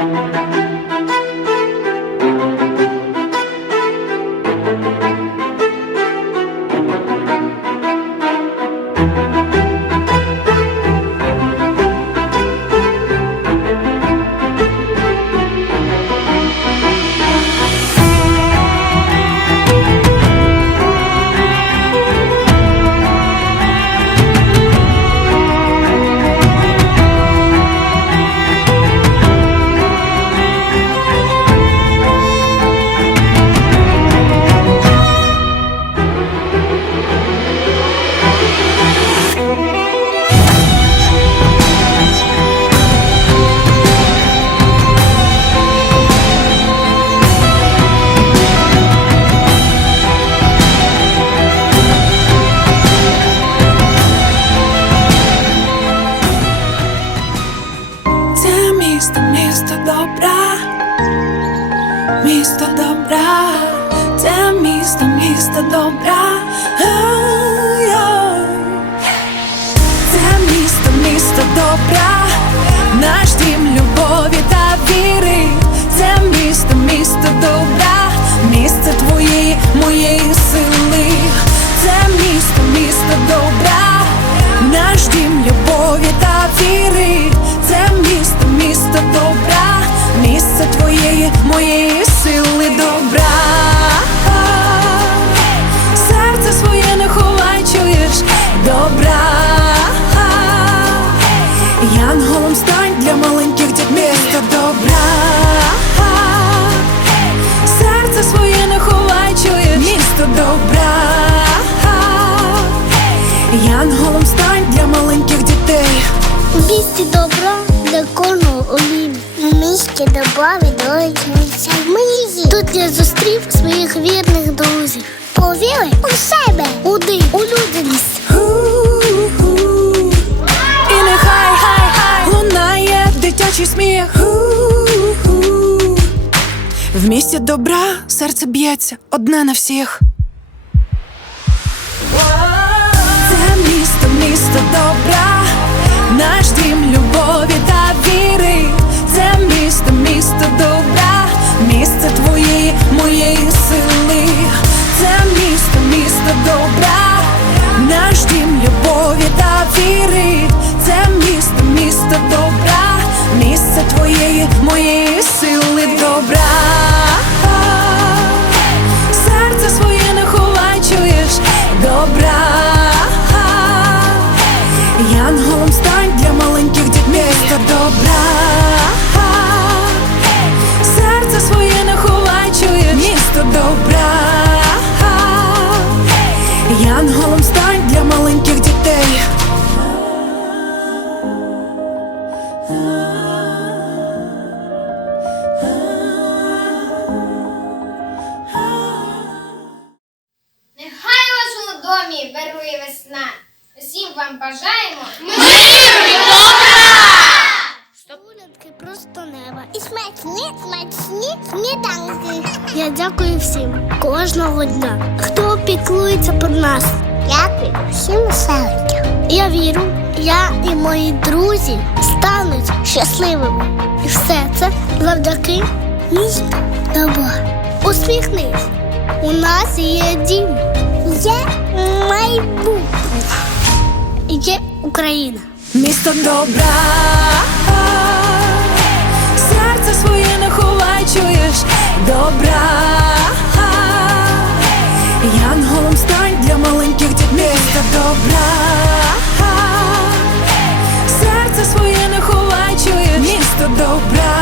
Це місто, місто добра, місто добра, це місто, місто добра. Це місто, місто добра, наш дім любові та віри. Це місто, місто добра, місце твоєї, моєї сили. Стань для маленьких дітей місто добра. Серце своє не ховай, чуєш місто добра. Янголом стань для маленьких дітей. Місті добра кожного олім. У місті добра відроджується. Тут я зустрів своїх вірних друзів. Повіри у себе, В місті добра серце б'ється одне на всіх. Це місто, місто добра, наш дім любові та віри. Це місто, місто добра, Янголом стань для маленьких дітей. Нехай у вашому домі вирує весна. Усім вам бажаємо Прогулянки просто неба. І смачні, смачні сніданки. Я дякую всім кожного дня, хто піклується про нас. Дякую всім селищам. Я вірю, я і мої друзі стануть щасливими. І все це завдяки місту добра. Усміхнись. У нас є дім. Є майбутнє. Є Україна. Місто добра, серце своє не ховай, чуєш добра. Янголом стань для маленьких дітей місто добра. Серце своє не ховай, чуєш місто добра.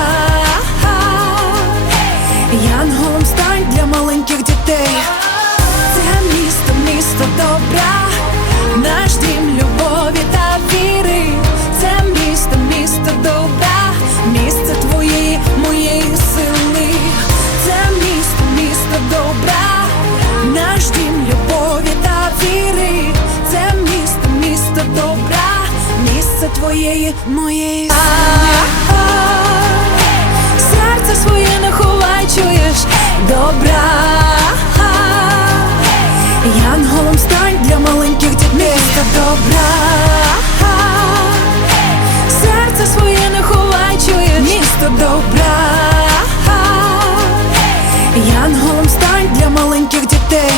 всієї моєї серце своє не ховай, чуєш добра. Янголом стань для маленьких дітей добра. Серце своє не ховай, чуєш місто добра. Янголом стань для маленьких дітей.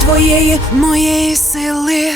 твоєї, моєї сили.